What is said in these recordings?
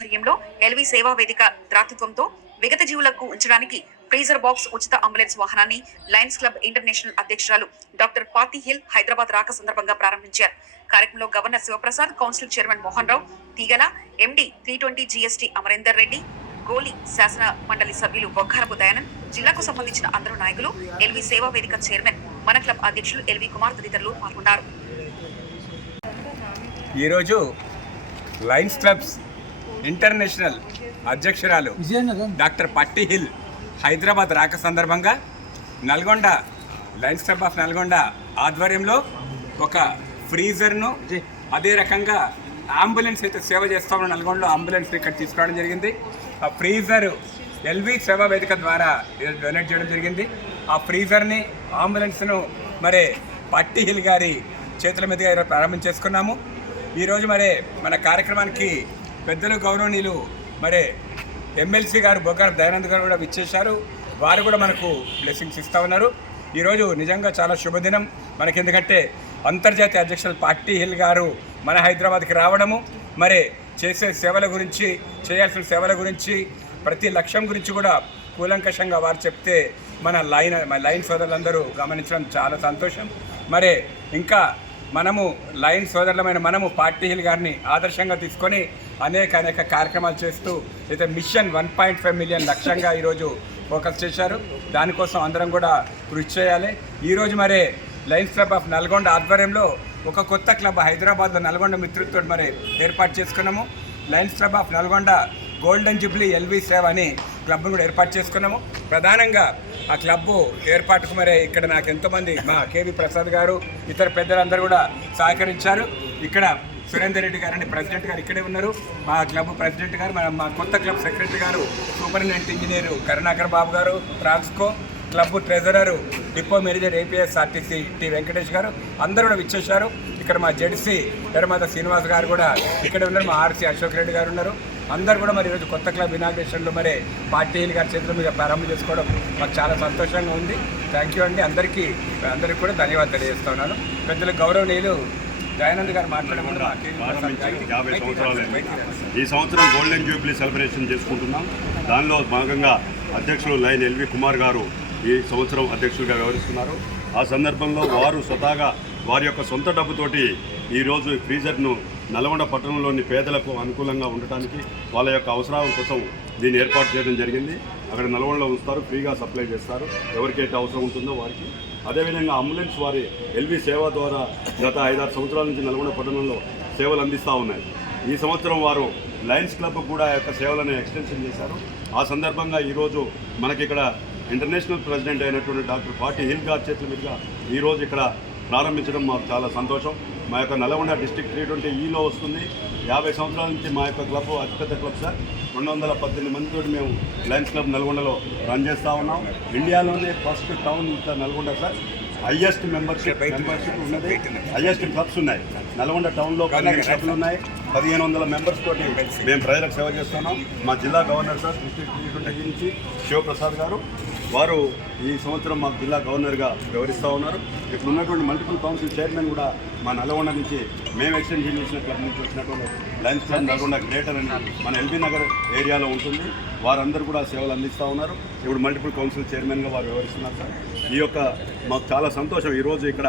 ఆధ్వర్యంలో ఎల్వి సేవా వేదిక ద్రాతృత్వంతో విగత జీవులకు ఉంచడానికి ఫ్రీజర్ బాక్స్ ఉచిత అంబులెన్స్ వాహనాన్ని లయన్స్ క్లబ్ ఇంటర్నేషనల్ అధ్యక్షురాలు డాక్టర్ పాతి హిల్ హైదరాబాద్ రాక సందర్భంగా ప్రారంభించారు. కార్యక్రమంలో governor Shivaprasad, council chairman Mohan Rao, Teegala MD 320 GST Amarender Reddy, గోలి శాసన మండలి సభ్యులు బొగ్గారపు దయానంద్, జిల్లాకు సంబంధించిన అందరూ నాయకులు, ఎల్వి సేవా వేదిక చైర్మన్, మన క్లబ్ అధ్యక్షులు ఎల్వి కుమార్ తదితరులు పాల్గొన్నారు. ఈరోజు లయన్స్ క్లబ్స్ ఇంటర్నేషనల్ అధ్యక్షురాలు డాక్టర్ పట్టి హిల్ హైదరాబాద్ రాక సందర్భంగా Nalgonda Lions Club of Nalgonda ఆధ్వర్యంలో ఒక ఫ్రీజర్ను, అదే రకంగా అంబులెన్స్ అయితే సేవ చేస్తామో నల్గొండలో అంబులెన్స్ ఇక్కడ తీసుకురావడం జరిగింది. ఆ ఫ్రీజర్ ఎల్వి సేవా వేదిక ద్వారా డొనేట్ చేయడం జరిగింది. ఆ ఫ్రీజర్ని, అంబులెన్స్ను మరి పట్టి హిల్ గారి చేతుల మీదుగా ఈరోజు ప్రారంభించేసుకున్నాము. ఈరోజు మరి మన కార్యక్రమానికి పెద్దలు గౌరవనీయులు మరి ఎమ్మెల్సీ గారు బొగ్గారపు దయానంద్ గారు కూడా విచ్చేశారు. వారు కూడా మనకు బ్లెస్సింగ్స్ ఇస్తూ ఉన్నారు. ఈరోజు నిజంగా చాలా శుభదినం మనకి, ఎందుకంటే అంతర్జాతీయ అధ్యక్షులు పట్టి హిల్ గారు మన హైదరాబాద్కి రావడము, మరి చేసే సేవల గురించి, చేయాల్సిన సేవల గురించి, ప్రతి లక్ష్యం గురించి కూడా కూలంకషంగా వారు చెప్తే మన లైన్ సోదరులందరూ గమనించడం చాలా సంతోషం. మరి ఇంకా మనము లైన్ సోదరులమైన మనము పార్టీ హిల్ గారిని ఆదర్శంగా తీసుకొని అనేక కార్యక్రమాలు చేస్తూ అయితే మిషన్ 1.5 మిలియన్ లక్ష్యంగా ఈరోజు ఫోకస్ చేశారు. దానికోసం అందరం కూడా కృషి చేయాలి. ఈరోజు మరి లయన్స్ క్లబ్ ఆఫ్ నల్గొండ ఆధ్వర్యంలో ఒక కొత్త క్లబ్ హైదరాబాద్లో నల్గొండ మిత్రులతో మరి ఏర్పాటు చేసుకున్నాము. Lions Club of Nalgonda Golden Jubilee LV Seva అని క్లబ్ను కూడా ఏర్పాటు చేసుకున్నాము. ప్రధానంగా ఆ క్లబ్బు ఏర్పాటుకు మరి ఇక్కడ నాకు ఎంతోమంది మా కేవీ ప్రసాద్ గారు, ఇతర పెద్దలందరూ కూడా సహకరించారు. ఇక్కడ సురేందర్ రెడ్డి గారు అంటే ప్రెసిడెంట్ గారు ఇక్కడే ఉన్నారు. మా క్లబ్ ప్రెసిడెంట్ గారు, మా కొత్త క్లబ్ సెక్రటరీ గారు, సూపరింటెండెంట్ ఇంజనీరు కరుణాకర్ బాబు గారు, Transco club treasurer depot manager APS RTC T Venkatesh గారు అందరూ కూడా విచ్చేశారు. ఇక్కడ మా జెడ్సీ ఎర్రమాత శ్రీనివాస్ గారు కూడా ఇక్కడ ఉన్నారు. మా RC అశోక్ రెడ్డి గారు ఉన్నారు. అందరూ కూడా మరి ఈరోజు కొత్త క్లబ్ ఇనాగ్రేషన్లో మరి పార్టీ హిల్ గారి చేతుల మీద ప్రారంభం చేసుకోవడం మాకు చాలా సంతోషంగా ఉంది. థ్యాంక్ యూ అండి. అందరికీ కూడా ధన్యవాదాలు తెలియజేస్తా ఉన్నాను. పెద్దలు గౌరవనీయులు దయానంద్ గారు మాట్లాడే ముందు 50 సంవత్సరాలు ఈ సంవత్సరం గోల్డెన్ జూబ్లీ సెలబ్రేషన్ చేసుకుంటున్నాం. దానిలో భాగంగా అధ్యక్షులు లైన్ ఎల్వి కుమార్ గారు ఈ సంవత్సరం అధ్యక్షులుగా వ్యవహరిస్తున్నారు. ఆ సందర్భంలో వారు స్వతహాగా వారి యొక్క సొంత డబ్బుతోటి ఈరోజు ఫ్రీజర్ను నల్గొండ పట్టణంలోని పేదలకు అనుకూలంగా ఉండటానికి, వాళ్ళ యొక్క అవసరాల కోసం దీన్ని ఏర్పాటు చేయడం జరిగింది. అక్కడ నల్గొండలో ఉంచుతారు, ఫ్రీగా సప్లై చేస్తారు ఎవరికైతే అవసరం ఉంటుందో వారికి. అదేవిధంగా అంబులెన్స్ వారి ఎల్వి సేవ ద్వారా గత 5-6 సంవత్సరాల నుంచి నల్గొండ పట్టణంలో సేవలు అందిస్తూ ఉన్నాయి. ఈ సంవత్సరం వారు లయన్స్ క్లబ్ కూడా యొక్క సేవలను ఎక్స్టెన్షన్ చేశారు. ఆ సందర్భంగా ఈరోజు మనకి ఇక్కడ ఇంటర్నేషనల్ ప్రెసిడెంట్ అయినటువంటి డాక్టర్ పాటి హిల్ గారి చేతుల మీదుగా ఈరోజు ఇక్కడ ప్రారంభించడం మాకు చాలా సంతోషం. మా యొక్క నల్గొండ డిస్ట్రిక్ట్ 320Eలో వస్తుంది. 50 సంవత్సరాల నుంచి మా యొక్క క్లబ్ అతిపెద్ద క్లబ్ సార్. 218 మందితో మేము లయన్స్ క్లబ్ నల్గొండలో రన్ చేస్తూ ఉన్నాం. ఇండియాలోనే ఫస్ట్ టౌన్ ఇంకా నల్గొండ సార్. హైయెస్ట్ మెంబర్షిప్ ఉన్నది, హైయెస్ట్ క్లబ్స్ ఉన్నాయి. నల్గొండ టౌన్లో 12 క్లబ్లు ఉన్నాయి. 1500 మెంబర్స్ తోటి మేము ప్రజలకు సేవ చేస్తున్నాం. మా జిల్లా గవర్నర్ సార్ డిస్ట్రిక్ట్ 320 నుంచి శివప్రసాద్ గారు, వారు ఈ సంవత్సరం మాకు జిల్లా గవర్నర్గా వ్యవహరిస్తూ ఉన్నారు. ఇక్కడ ఉన్నటువంటి మల్టిపుల్ కౌన్సిల్ చైర్మన్ కూడా మా నల్గొండ నుంచి మేము ఎక్స్టెన్షన్ చేసిన క్లబ్ నుంచి వచ్చినటువంటి లయన్స్ క్లబ్ నల్గొండ గ్రేటర్ అని మన ఎల్బీ నగర్ ఏరియాలో ఉంటుంది. వారందరూ కూడా సేవలు అందిస్తూ ఉన్నారు. ఇప్పుడు మల్టిపుల్ కౌన్సిల్ చైర్మన్గా వారు వ్యవహరిస్తున్నారు సార్. ఈ యొక్క మాకు చాలా సంతోషం. ఈరోజు ఇక్కడ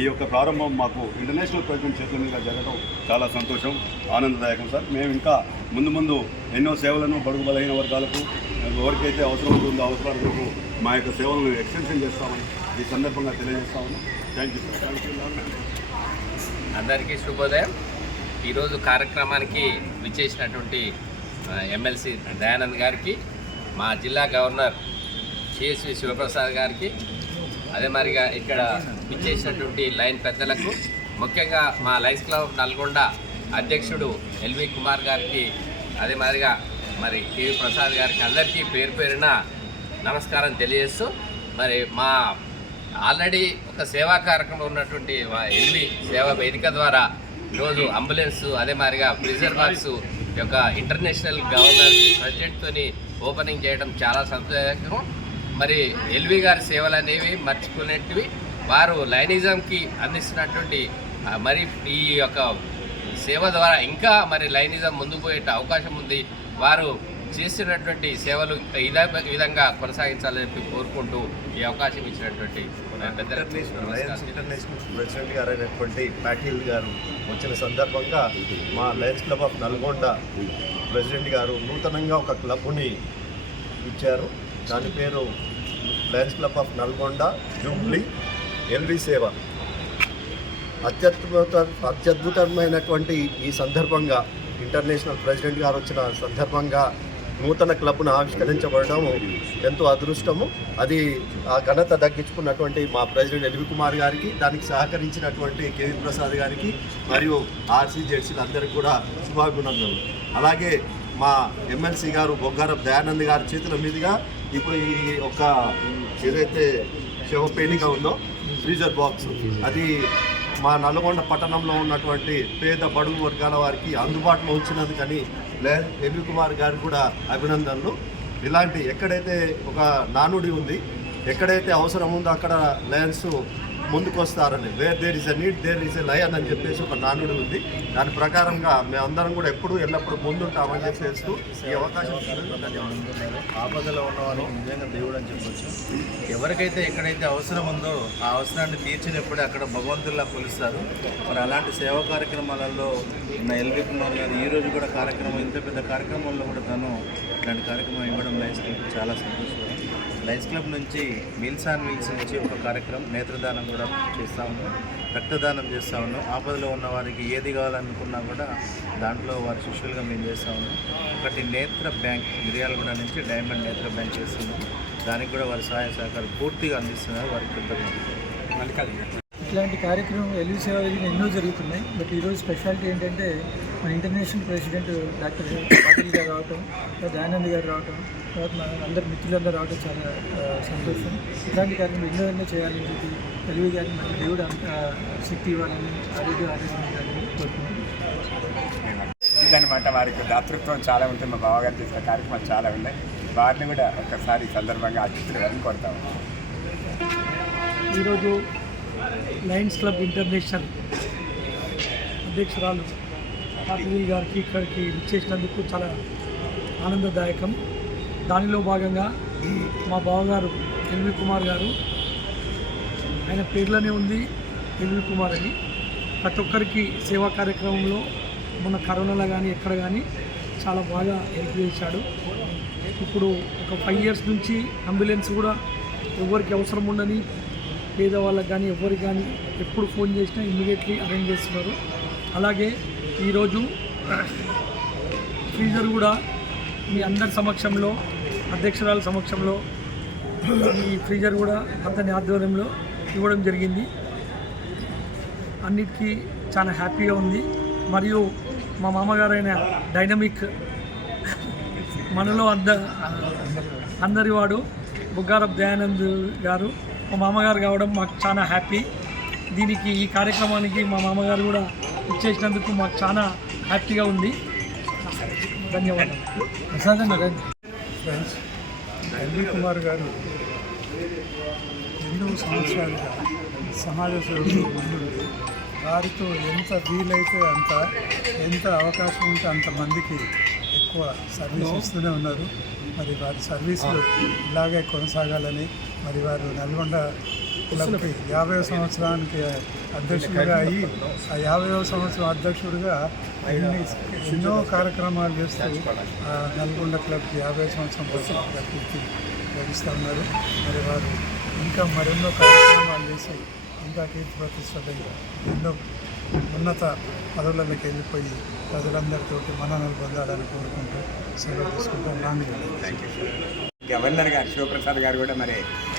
ఈ యొక్క ప్రారంభం మాకు ఇంటర్నేషనల్ ప్రెసిడెంట్ చేతుల మీద జరగడం చాలా సంతోషం, ఆనందదాయకం సార్. మేము ఇంకా ముందు ఎన్నో సేవలను బడుగు బలహీన వర్గాలకు ఎవరికైతే అవసరం ఉంటుందో అవసరాలకు మా యొక్క సేవలను ఎక్స్టెన్షన్ చేస్తామని ఈ సందర్భంగా తెలియజేస్తామని. Thank you sir. Thank you. అందరికీ శుభోదయం. ఈరోజు కార్యక్రమానికి విచ్చేసినటువంటి ఎమ్మెల్సీ దయానంద్ గారికి, మా జిల్లా గవర్నర్ CSV శివప్రసాద్ గారికి, అదే మరిగా ఇక్కడ విచ్చేసినటువంటి లైన్ పెద్దలకు, ముఖ్యంగా మా లయన్స్ క్లబ్ నల్గొండ అధ్యక్షుడు ఎల్వి కుమార్ గారికి, అదే మాదిరిగా మరి కేవీ ప్రసాద్ గారికి, అందరికీ పేరు పేరున నమస్కారం తెలియజేస్తూ, మరి మా ఆల్రెడీ ఒక సేవా కార్యక్రమం ఉన్నటువంటి మా ఎల్వి సేవా వేదిక ద్వారా ఈరోజు అంబులెన్స్, అదే మాదిరిగా ఫ్రీజర్ బాక్స్ యొక్క ఇంటర్నేషనల్ గవర్నర్ ప్రెసిడెంట్తోని ఓపెనింగ్ చేయడం చాలా సంతోషకరం. మరి ఎల్వి గారి సేవలు అనేవి మర్చిపోయినవి. వారు లైనిజంకి అందిస్తున్నటువంటి మరి ఈ యొక్క సేవ ద్వారా ఇంకా మరి లైనిజం ముందుకు పోయే అవకాశం ఉంది. వారు చేస్తున్నటువంటి సేవలు ఇంకా ఈ విధంగా కొనసాగించాలని చెప్పి కోరుకుంటూ ఈ అవకాశం ఇచ్చినటువంటి ఇంటర్నేషనల్ ప్రెసిడెంట్ గారు అయినటువంటి పాటిల్ గారు వచ్చిన సందర్భంగా మా Lions Club of Nalgonda president గారు నూతనంగా ఒక క్లబ్ని ఇచ్చారు. దాని పేరు Lions Club of Nalgonda Jubilee LV Seva. అత్యద్భుతమైనటువంటి ఈ సందర్భంగా ఇంటర్నేషనల్ ప్రెసిడెంట్ గారు వచ్చిన సందర్భంగా నూతన క్లబ్ను ఆవిష్కరించబడడం ఎంతో అదృష్టము. అది ఆ ఘనత దక్కించుకున్నటువంటి మా ప్రెసిడెంట్ ఎల్వి కుమార్ గారికి, దానికి సహకరించినటువంటి కేవీ ప్రసాద్ గారికి మరియు ఆర్సీ జెడ్సీలు అందరికీ కూడా శుభాభినందనలు. అలాగే మా ఎమ్మెల్సీ గారు బొగ్గారపు దయానంద్ గారి చేతుల మీదుగా ఇప్పుడు ఈ ఒక ఏదైతే శవపేటిక ఉందో ఫ్రీజర్ బాక్స్, అది మా నల్గొండ పట్టణంలో ఉన్నటువంటి పేద బడుగు వర్గాల వారికి అందుబాటులో ఉంచినందుకని ఎల్వి కుమార్ గారు కూడా అభినందనలు. ఇలాంటి ఎక్కడైతే ఒక నానుడి ఉంది, ఎక్కడైతే అవసరం ఉందో అక్కడ లయన్స్ ముందుకు వస్తారని, where there is a need there is a lion అని చెప్పేసి ఒక నానుడి ఉంది. దాని ప్రకారంగా మేమందరం కూడా ఎప్పుడూ ఎల్లప్పుడూ ముందుంటామని చెప్పేస్తూ ఈ అవకాశం ధన్యవాదాలు. ఆపదలో ఉన్నవారు నిజంగా దేవుడు అని చెప్పొచ్చు. ఎవరికైతే ఎక్కడైతే అవసరం ఉందో ఆ అవసరాన్ని తీర్చినప్పుడే అక్కడ భగవంతుల్లా కొలుస్తారు. మరి అలాంటి సేవా కార్యక్రమాలలో ఉన్న ఎల్వి కుమార్ గారు ఈరోజు కూడా కార్యక్రమం, ఇంత పెద్ద కార్యక్రమంలో కూడా తను ఇలాంటి కార్యక్రమం ఇవ్వడం లయన్స్ క్లబ్ చాలా సంతోషం. లయన్స్ క్లబ్ నుంచి మీల్స్ ఆన్ వీల్స్ నుంచి ఒక కార్యక్రమం నేత్రదానం కూడా చేస్తూ ఉన్నాం, రక్తదానం చేస్తూ ఉన్నాం. ఆపదలో ఉన్న వారికి ఏది కావాలనుకున్నా కూడా దాంట్లో వారి శిష్యులుగా మేము చేస్తూ ఉన్నాం. ఒకటి నేత్ర బ్యాంక్ మిర్యాలగూడ నుంచి డైమండ్ నేత్ర బ్యాంక్ చేస్తున్నాం. దానికి కూడా వారి సహాయ సహకారం పూర్తిగా అందిస్తున్నారు. వారికి కృతజ్ఞతలు. ఇట్లాంటి కార్యక్రమం ఎల్వి సేవ ఎన్నో జరుగుతున్నాయి. బట్ ఈరోజు స్పెషాలిటీ ఏంటంటే మన ఇంటర్నేషనల్ ప్రెసిడెంట్ డాక్టర్ పాటిల్ గారు రావటం, దయానంద్ గారు రావటం, తర్వాత మన అందరు మిత్రులందరూ రావడం చాలా సంతోషం. ఇట్లాంటి కార్యక్రమం ఎన్నో చేయాలని చెప్పి ఎల్వి గారిని మన దేవుడు శక్తి ఇవ్వాలని, ఆరోగ్యం ఇవ్వాలని కోరుకుంటున్నాను. ఇదనమాట వారికి దాతృత్వం చాలా ఉంటుంది. మా బావగారు చేసిన కార్యక్రమాలు చాలా ఉన్నాయి. వారిని కూడా ఒక్కసారి సందర్భంగా అతిథులు వెళ్ళి కొడతాము. ఈరోజు లయన్స్ క్లబ్ ఇంటర్నేషనల్ అధ్యక్షురాలు పాటిల్ గారికి ఇక్కడికి ఇచ్చేసినందుకు చాలా ఆనందదాయకం. దానిలో భాగంగా మా బావగారు ఎల్వి కుమార్ గారు, ఆయన పేర్లోనే ఉంది ఎల్వి కుమార్ అని, ప్రతి ఒక్కరికి సేవా కార్యక్రమంలో మొన్న కరోనాలో కానీ ఎక్కడ కానీ చాలా బాగా హెల్ప్ చేశాడు. ఇప్పుడు ఒక 5 years నుంచి అంబులెన్స్ కూడా ఎవరికి అవసరం ఉండని పేదవాళ్ళకి కానీ ఎవరికి కానీ ఎప్పుడు ఫోన్ చేసినా ఇమ్మీడియట్లీ అరేంజ్ చేస్తున్నారు. అలాగే ఈరోజు ఫ్రీజర్ కూడా మీ అందరి సమక్షంలో, అధ్యక్షురాల సమక్షంలో ఈ ఫ్రీజర్ కూడా అతని ఆధ్వర్యంలో ఇవ్వడం జరిగింది. అన్నిటికీ చాలా హ్యాపీగా ఉంది. మరియు మా మామగారైన డైనమిక్ మనలో అందరి వాడు బొగ్గారపు దయానంద్ గారు మా మామగారు కావడం మాకు చాలా హ్యాపీ. దీనికి ఈ కార్యక్రమానికి మా మామగారు కూడా ఇచ్చేసినందుకు మాకు చాలా హ్యాపీగా ఉంది. ధన్యవాదాలు. ఫ్రెండ్స్, ఎల్వి కుమార్ గారు ఎన్నో సంవత్సరాలుగా సమాజ సేవకు ముందుండి వారితో ఎంత వీలైతే అంత, ఎంత అవకాశం ఉంటే అంతమందికి ఎక్కువ సర్వీస్ ఇస్తూనే ఉన్నారు. మరి వారి సర్వీసులు ఇలాగే కొనసాగాలని, మరి వారు నల్గొండ క్లబ్కి 50వ సంవత్సరానికి అధ్యక్షుడిగా అయ్యి ఆ 50వ సంవత్సరం అధ్యక్షుడిగా ఎన్నో కార్యక్రమాలు చేస్తూ నల్గొండ క్లబ్కి 50వ సంవత్సరం కీర్తి గడిస్తూ ఉన్నారు. మరి వారు ఇంకా మరెన్నో కార్యక్రమాలు చేసి ఇంకా కీర్తి ప్రతిష్టపై ఎన్నో ఉన్నత పదవులలోకి వెళ్ళిపోయి ప్రజలందరితో మన్ననలు పొందాలని కోరుకుంటూ సెలవు తీసుకుంటాం. గవర్నర్ గారు శివప్రసాద్ గారు కూడా మరి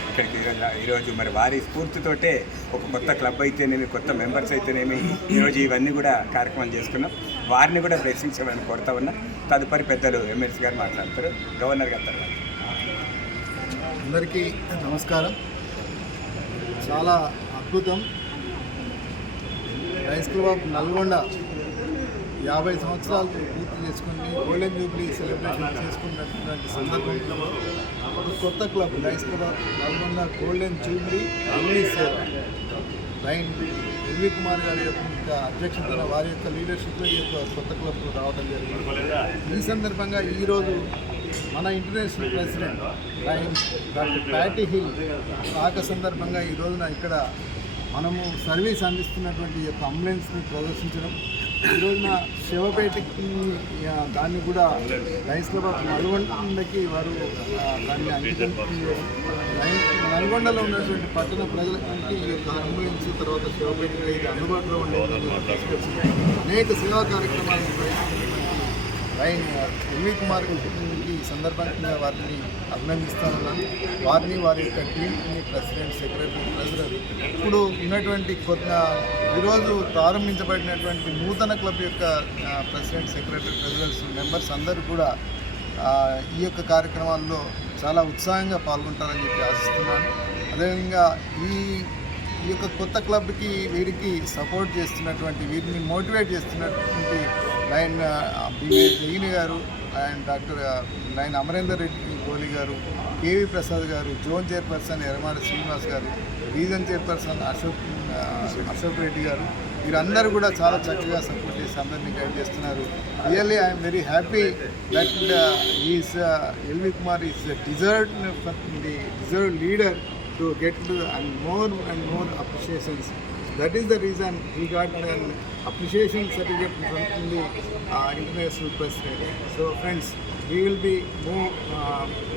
ఇక్కడికి ఈరోజు మరి వారి స్ఫూర్తితోటే ఒక కొత్త క్లబ్ అయితేనేమి, కొత్త మెంబర్స్ అయితేనేమి ఈరోజు ఇవన్నీ కూడా కార్యక్రమం చేసుకున్నాం. వారిని కూడా బ్లెస్సింగ్స్ ఇవ్వాలని కోరుతా ఉన్నా. తదుపరి పెద్దలు ఎమ్మెల్సీ గారు మాట్లాడతారు. గవర్నర్ గారు తర్వాత. అందరికీ నమస్కారం. చాలా అద్భుతం. లయన్స్ క్లబ్ ఆఫ్ నల్గొండ 50 సంవత్సరాలు పూర్తి చేసుకుని గోల్డెన్ జూబ్లీ సెలబ్రేషన్ చేసుకున్నటువంటి సందర్భంలో ఒక కొత్త club Lions Club of Nalgonda Golden Jubilee LV Seva Lion LV Kumar గారి యొక్క అధ్యక్షతన వారి యొక్క లీడర్షిప్లో ఈ యొక్క కొత్త క్లబ్కు రావడం జరిగింది. ఈ సందర్భంగా ఈరోజు మన international president doctor patty hill రాక సందర్భంగా ఈ రోజున ఇక్కడ మనము సర్వీస్ అందిస్తున్నటువంటి ఈ యొక్క అంబులెన్స్ని ప్రదర్శించడం, ఈ రోజున శివపేటకి దాన్ని కూడా లయన్స్ క్లబ్ ఆఫ్ నల్గొండకి వారు దాన్ని అంకితం చేయడం, నల్గొండలో ఉన్నటువంటి పట్టణ ప్రజలకి ఈ యొక్క అంబులెన్స్ తర్వాత శివపేటకి ఇది అందుబాటులో ఉండేది అనేక సేవా కార్యక్రమాలు నిర్వహిస్తున్నటువంటి ఎల్వి కుమార్ గారికి ఈ సందర్భంగా వారిని అభినందిస్తానన్నాను. వారిని వారి యొక్క టీంని ప్రెసిడెంట్, సెక్రటరీ, ట్రెజరర్, ఇప్పుడు ఉన్నటువంటి ఈరోజు ప్రారంభించబడినటువంటి నూతన క్లబ్ యొక్క ప్రెసిడెంట్, సెక్రటరీ, ట్రెజరర్స్, మెంబర్స్ అందరూ కూడా ఈ యొక్క కార్యక్రమాల్లో చాలా ఉత్సాహంగా పాల్గొంటారని చెప్పి ఆశిస్తున్నాను. అదేవిధంగా ఈ యొక్క కొత్త క్లబ్కి వీరికి సపోర్ట్ చేస్తున్నటువంటి, వీరిని మోటివేట్ చేస్తున్నటువంటి లైన్ జగిని గారు and doctor line Amarender Reddy గోలి గారు, కేవీ ప్రసాద్ గారు, జోన్ చైర్పర్సన్ ఎర్రమాడ శ్రీనివాస్ గారు, రీజన్ చైర్పర్సన్ అశోక్ రెడ్డి గారు, వీరందరూ కూడా చాలా చక్కగా సపోర్ట్ చేసి అందరినీ గైడ్ చేస్తున్నారు. Really I'm very happy that is LV Kumar is deserved leader to get and more appreciations. That is the reason he got an appreciation certificate from the international president. So friends, we will be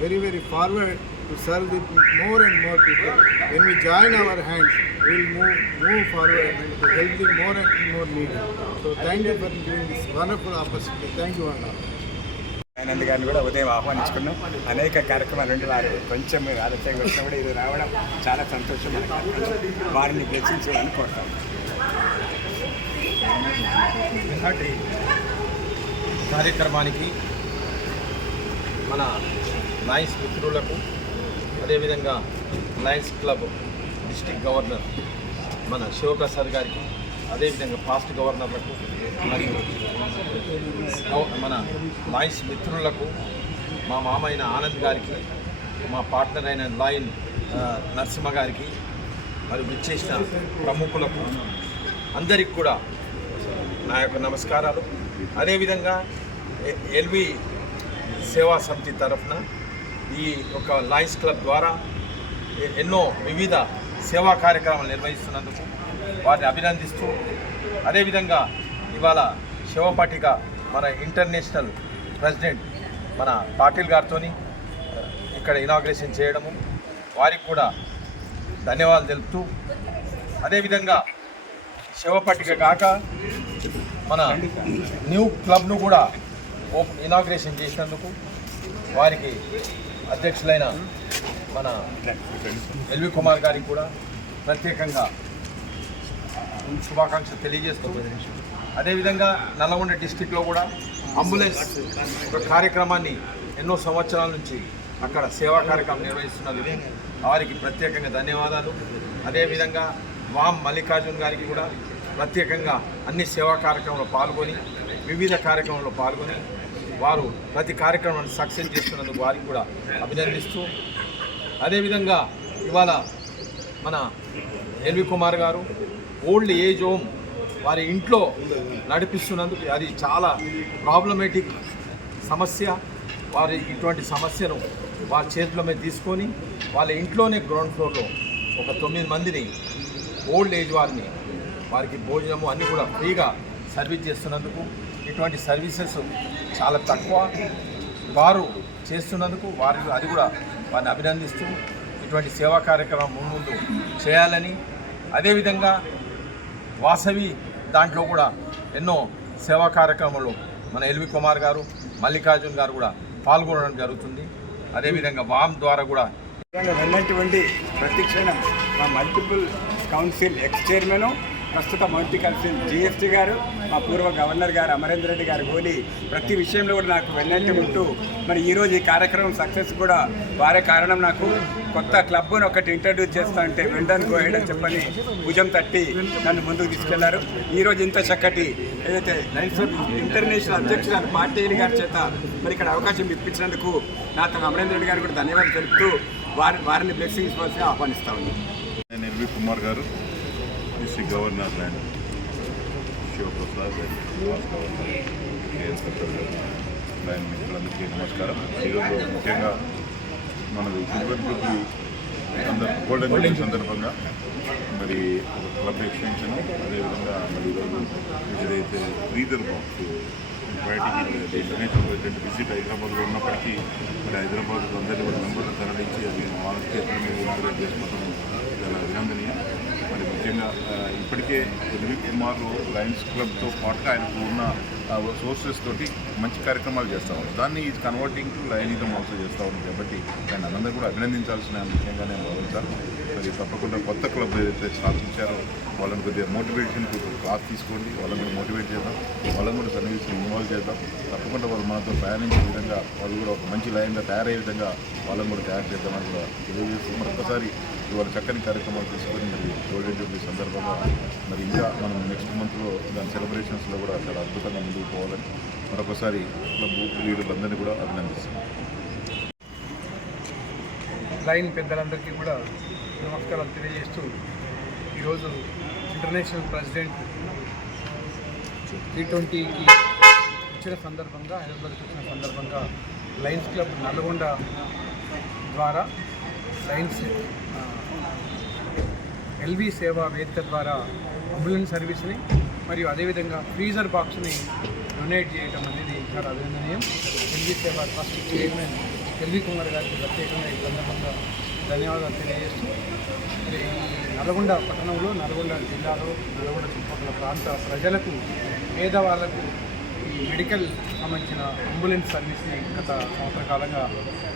very forward to serve more and more people. When we join our hands, we will move forward to help the more and more needy. So thank you for giving this wonderful opportunity. Thank you all. Anand గారిని కూడా ఉదయం ఆహ్వానించుకున్నాం. అనేక కార్యక్రమాలు ఉండి వారు కొంచెం ఆలస్యంగా వచ్చినా కూడా ఇది రావడం చాలా సంతోషం. వారిని బ్లెస్సింగ్స్ కోరుతాం. ఈనాటి కార్యక్రమానికి మన లయన్స్ మిత్రులకు, అదేవిధంగా లయన్స్ క్లబ్ డిస్ట్రిక్ట్ గవర్నర్ మన శివప్రసాద్ గారికి, అదేవిధంగా పాస్ట్ గవర్నర్లకు మరియు మన లయన్స్ మిత్రులకు, మా మామైన ఆనంద్ గారికి, మా పార్ట్నర్ అయిన లయన్ నరసింహ గారికి, మరియు విచ్చేసిన ప్రముఖులకు అందరికి కూడా నా యొక్క నమస్కారాలు. అదేవిధంగా ఎల్వి సేవా సమితి తరఫున ఈ యొక్క లయన్స్ క్లబ్ ద్వారా ఎన్నో వివిధ సేవా కార్యక్రమాలు నిర్వహిస్తున్నందుకు వారిని అభినందిస్తూ, అదేవిధంగా ఇవాళ శివపాటిక మన ఇంటర్నేషనల్ ప్రెసిడెంట్ మన పాటిల్ గారితో ఇక్కడ ఇనాగ్రేషన్ చేయడము, వారికి కూడా ధన్యవాదాలు తెలుపుతూ, అదేవిధంగా శివపాటిక కాక మన న్యూ క్లబ్ను కూడా ఇనాగ్రేషన్ చేసినందుకు వారికి అధ్యక్షులైన మన ఎల్వి కుమార్ గారికి కూడా ప్రత్యేకంగా శుభాకాంక్షలు తెలియజేస్తుంది. అదేవిధంగా నల్గొండ డిస్టిక్లో కూడా అంబులెన్స్ కార్యక్రమాన్ని ఎన్నో సంవత్సరాల నుంచి అక్కడ సేవా కార్యక్రమం నిర్వహిస్తున్నారు. వారికి ప్రత్యేకంగా ధన్యవాదాలు. అదేవిధంగా వామ్ మల్లికార్జున్ గారికి కూడా ప్రత్యేకంగా అన్ని సేవా కార్యక్రమంలో పాల్గొని, వివిధ కార్యక్రమంలో పాల్గొని వారు ప్రతి కార్యక్రమాన్ని సక్సెస్ చేస్తున్నందుకు వారికి కూడా అభినందిస్తూ, అదేవిధంగా ఇవాళ మన ఎల్వి కుమార్ గారు ఓల్డ్ ఏజ్ హోమ్ వారి ఇంట్లో నడిపిస్తున్నందుకు అది చాలా ప్రాబ్లమేటిక్ సమస్య. వారి ఇటువంటి సమస్యను వారి చేతుల మీద తీసుకొని వాళ్ళ ఇంట్లోనే గ్రౌండ్ ఫ్లోర్లో ఒక 9 మందిని ఓల్డ్ ఏజ్ వారికి భోజనము అన్నీ కూడా ఫ్రీగా సర్వీస్ చేస్తున్నందుకు, ఇటువంటి సర్వీసెస్ చాలా తక్కువ వారు చేస్తున్నందుకు అది కూడా వారిని అభినందిస్తూ, ఇటువంటి సేవా కార్యక్రమం ముందు చేయాలని, అదేవిధంగా వాసవి దాంట్లో కూడా ఎన్నో సేవా కార్యక్రమాల్లో మన ఎల్వి కుమార్ గారు, మల్లికార్జున్ గారు కూడా పాల్గొనడం జరుగుతుంది. అదేవిధంగా వామ్ ద్వారా కూడా వెళ్ళినటువంటి ప్రతి క్షణం మా మల్టిపుల్ కౌన్సిల్ ఎక్స్ చైర్మన్, ప్రస్తుత మల్టీ కౌన్సిల్ జిఎస్టీ గారు, మా పూర్వ గవర్నర్ గారు అమరేందర్ రెడ్డి గారు గోలి ప్రతి విషయంలో కూడా నాకు వెన్నట్టు ఉంటూ, మరి ఈరోజు ఈ కార్యక్రమం సక్సెస్ కూడా వారే కారణం. నాకు కొత్త క్లబ్ను ఒకటి ఇంట్రడ్యూస్ చేస్తా అంటే వెంటనే గోహెడ్ అని చెప్పని భుజం తట్టి నన్ను ముందుకు తీసుకెళ్లారు. ఈరోజు ఇంత చక్కటి ఏదైతే లయన్స్ ఇంటర్నేషనల్ అధ్యక్షులు పాటిల్ గారి చేత మరి ఇక్కడ అవకాశం ఇప్పించినందుకు తన అమరేందర్ రెడ్డి గారు కూడా ధన్యవాదాలు తెలుపుతూ వారిని బ్లెస్సింగ్స్ కోసం ఆహ్వానిస్తా ఉన్నాను. నేను ఎల్వి కుమార్ గారు, ఈ district governor and Shivaprasad and మిత్రులందరికీ నమస్కారం. ఈరోజు ముఖ్యంగా మనది సిల్వర్ జూబ్లీ గోల్డెన్ జూబ్లీ సందర్భంగా మరి ఒక క్లబ్ ఎక్స్టెన్షన్, అదేవిధంగా మరి ఈరోజు ఏదైతే ఫ్రీజర్ బాక్స్ బయటికి ఇంటర్నేషనల్ ప్రెసిడెంట్ విజిట్ హైదరాబాద్లో ఉన్నప్పటికీ మరి హైదరాబాద్ అందరినీ కూడా మెంబర్లు తరలించి అది వాళ్ళ చేతుల మీద ఇనాగ్రేట్ చేసుకోవడం చాలా అభినందనీయం. మరి ముఖ్యంగా ఇప్పటికే ఎల్వి కుమార్ లయన్స్ క్లబ్తో పాటుగా ఆయనకు ఉన్న సోర్సెస్ తోటి మంచి కార్యక్రమాలు చేస్తూ ఉంటాం. దాన్ని ఈజ్ కన్వర్టింగ్ టు లయనిజం ఆల్సో చేస్తూ ఉంది కాబట్టి ఆయన అందరూ కూడా అభినందించాల్సిన ముఖ్యంగా నేను భావించాను. మరి తప్పకుండా కొత్త క్లబ్ ఏదైతే స్థాపించారో వాళ్ళని కొద్దిగా మోటివేషన్ క్లాస్ తీసుకోండి, వాళ్ళని కూడా మోటివేట్ చేద్దాం, వాళ్ళని కూడా సర్వీస్ని ఇన్వాల్వ్ చేద్దాం. తప్పకుండా వాళ్ళు మనతో ప్రయాణించే విధంగా వాళ్ళు కూడా ఒక మంచి లైన్గా తయారయ్యే విధంగా వాళ్ళని కూడా తయారు చేద్దామని కూడా తెలియజేస్తూ మరొకసారి ఇవాళ చక్కని కార్యక్రమాలు తీసుకొని మరి గోల్డెన్ జూబ్లీ సందర్భంగా మరి ఇంకా మనం నెక్స్ట్ మంత్లో దాని సెలబ్రేషన్స్లో కూడా చాలా అద్భుతంగా ముందుకు పోవాలని మరొకసారి క్లబ్ లీడర్లందరినీ కూడా అభినందిస్తున్నాం. లైన్ పెద్దలందరికీ కూడా నమస్కారాలు తెలియజేస్తూ ఈరోజు ఇంటర్నేషనల్ ప్రెసిడెంట్ T20కి వచ్చిన సందర్భంగా, హైదరాబాద్కి వచ్చిన సందర్భంగా లయన్స్ క్లబ్ నల్గొండ ద్వారా లయన్స్ ఎల్వి సేవా వేదిక ద్వారా అంబులెన్స్ సర్వీస్ని మరియు అదేవిధంగా ఫ్రీజర్ బాక్స్ని డొనేట్ చేయడం అనేది చాలా అభినందనీయం. ఎల్వి సేవా ట్రస్ట్ చైర్మన్ ఎల్వి కుమార్ గారికి ప్రత్యేకంగా ఈ సందర్భంగా ధన్యవాదాలు తెలియజేస్తూ మరి నల్గొండ పట్టణంలో, నల్గొండ జిల్లాలో, నల్గొండ చుట్టుపక్కల ప్రాంత ప్రజలకు, పేదవాళ్లకు ఈ మెడికల్ సంబంధించిన అంబులెన్స్ సర్వీస్ని గత సంవత్సర కాలంగా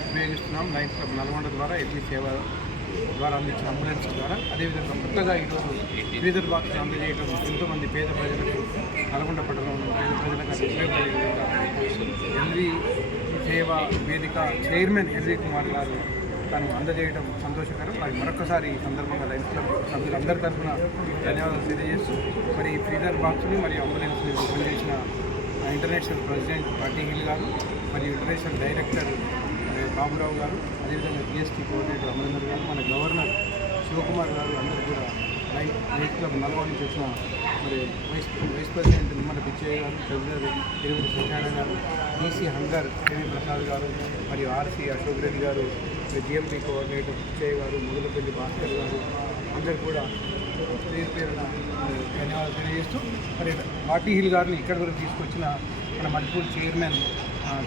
ఉపయోగిస్తున్నాం. లయన్స్ క్లబ్ నల్గొండ ద్వారా ఎల్వి సేవ ద్వారా అందించిన అంబులెన్స్ ద్వారా. అదేవిధంగా కొత్తగా ఈరోజు ఫ్రీజర్ బాక్స్ అందజేయడం ఎంతోమంది పేద ప్రజలకు, నల్గొండ పట్టణంలో పేద ప్రజలకు ఉపయోగపడే విధంగా ఎల్వి సేవా వేదిక చైర్మన్ ఎల్వి కుమార్ గారు తను అందజేయడం సంతోషకరం. మరి మరొకసారి ఈ సందర్భంగా లయన్స్ క్లబ్ సభ్యులందరి తరఫున ధన్యవాదాలు తెలియజేస్తూ మరి ఫ్రీజర్ బాక్స్ని మరియు అంబులెన్స్ని ఓపెన్ చేసిన ఇంటర్నేషనల్ ప్రెసిడెంట్ పార్టీ హిల్ గారు మరియు ఇంటర్నేషనల్ డైరెక్టర్ బాబురావు గారు, అదేవిధంగా జిఎస్టీ కోఆర్డినేటర్ అమరేందర్ గారు, మన గవర్నర్ శివకుమార్ గారు అందరూ కూడా లయన్స్ క్లబ్ నల్గొండ నుంచి వచ్చిన మరి వైస్ ప్రెసిడెంట్ నిమ్మల పిచ్చయ్య గారు, ట్రెజరర్ తిరుమల సత్యనారాయణ గారు, ఈసీ హంగర్ కేవీ ప్రసాద్ గారు మరియు ఆర్సీ అశోక్ రెడ్డి గారు, జిఎంపీ కోఆర్డినేటర్ పిచ్చయ్య గారు, మొదలపల్లి భాస్కర్ గారు అందరూ కూడా పేరు పేరున ధన్యవాదాలు తెలియజేస్తూ మరి పార్టీ హిల్ గారిని ఇక్కడి వరకు తీసుకొచ్చిన మన మల్టిపుల్ చైర్మన్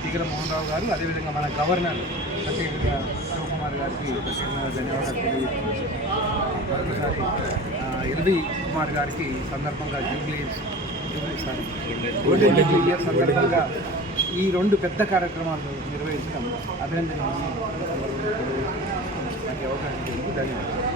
తీగల మోహన్ రావు గారు, అదేవిధంగా మన గవర్నర్ ప్రత్యేకంగా శివకుమార్ గారికి ప్రత్యేకంగా ధన్యవాదాలు తెలియజేస్తున్నాం. మరొకసారి ఎల్వి కుమార్ గారికి సందర్భంగా గోల్డెన్ జూబ్లీ ఇయర్ సందర్భంగా ఈ రెండు పెద్ద కార్యక్రమాలు నిర్వహించడం అభినందనీయం. నాకు అవకాశం ధన్యవాదాలు.